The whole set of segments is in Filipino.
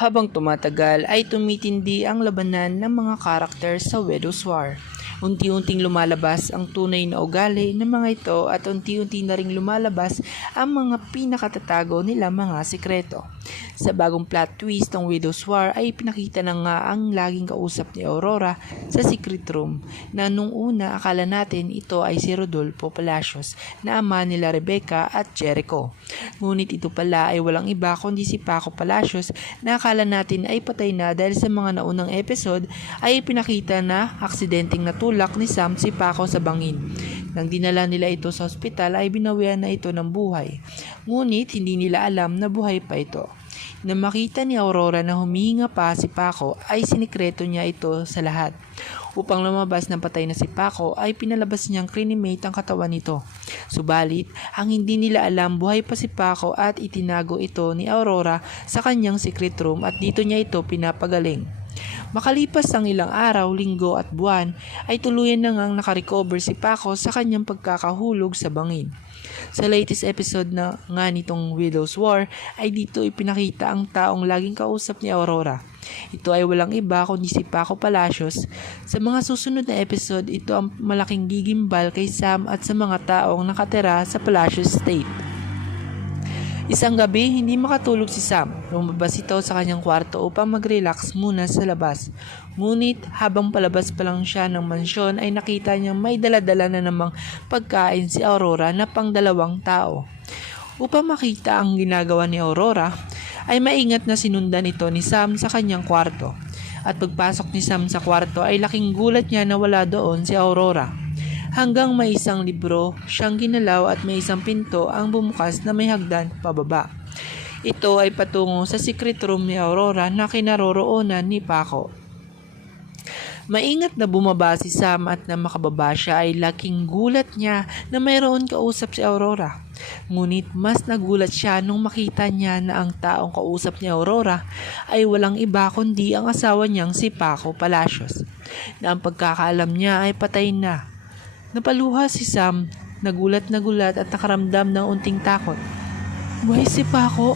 Habang tumatagal ay tumitindi ang labanan ng mga karakter sa Widow's War. Unti-unting lumalabas ang tunay na ugali ng mga ito at unti-unti na ring lumalabas ang mga pinakatatago nila mga sikreto. Sa bagong plot twist ng Widow's War ay pinakita na nga ang laging kausap ni Aurora sa secret room na nung una akala natin ito ay si Rodolfo Palacios na ama nila Rebecca at Jericho. Ngunit ito pala ay walang iba kundi si Paco Palacios na akala natin ay patay na dahil sa mga naunang episode ay pinakita na aksidenteng natulak ni Sam si Paco sa bangin. Nang dinala nila ito sa ospital ay binawian na ito ng buhay. Ngunit hindi nila alam na buhay pa ito. Nang makita ni Aurora na humihinga pa si Paco ay sinikreto niya ito sa lahat. Upang lumabas ng patay na si Paco ay pinalabas niyang crinimate ang katawan nito. Subalit, ang hindi nila alam buhay pa si Paco at itinago ito ni Aurora sa kanyang secret room at dito niya ito pinapagaling. Makalipas ang ilang araw, linggo at buwan ay tuluyan na ngang nakarecover si Paco sa kanyang pagkakahulog sa bangin. Sa latest episode na nga nitong Widow's War ay dito ipinakita ang taong laging kausap ni Aurora. Ito ay walang iba kundi si Paco Palacios. Sa mga susunod na episode, ito ang malaking gigimbal kay Sam at sa mga taong nakatira sa Palacios State. Isang gabi, hindi makatulog si Sam. Lumabas ito sa kanyang kwarto upang mag-relax muna sa labas. Ngunit habang palabas pa lang siya ng mansyon ay nakita niyang may daladala na namang pagkain si Aurora na pang 2 tao. Upang makita ang ginagawa ni Aurora, ay maingat na sinundan ito ni Sam sa kanyang kwarto. At pagpasok ni Sam sa kwarto ay laking gulat niya na wala doon si Aurora. Hanggang may isang libro siyang ginalaw at may isang pinto ang bumukas na may hagdan pababa. Ito ay patungo sa secret room ni Aurora na kinaroroonan ni Paco. Maingat na bumaba si Sam at nang makababa siya ay laking gulat niya na mayroon kausap si Aurora. Ngunit mas nagulat siya nung makita niya na ang taong kausap ni Aurora ay walang iba kundi ang asawa niyang si Paco Palacios, na ang pagkakaalam niya ay patay na. Napaluha si Sam, nagulat at nakaramdam ng unting takot. Buhay si Paco!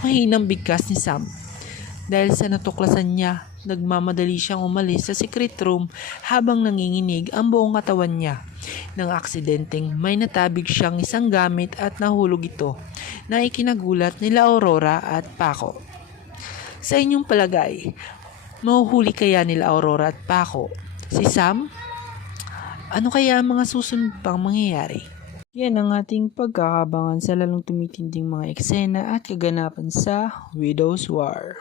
Mahinang bigkas ni Sam. Dahil sa natuklasan niya, nagmamadali siyang umalis sa secret room habang nanginginig ang buong katawan niya. Nang aksidenteng may natabig siyang isang gamit at nahulog ito na ikinagulat nila Aurora at Paco. Sa inyong palagay, mahuhuli kaya nila Aurora at Paco si Sam? Ano kaya ang mga susunod pang mangyayari? Yan ang ating pagkakabangan sa lalong tumitinding mga eksena at kaganapan sa Widow's War.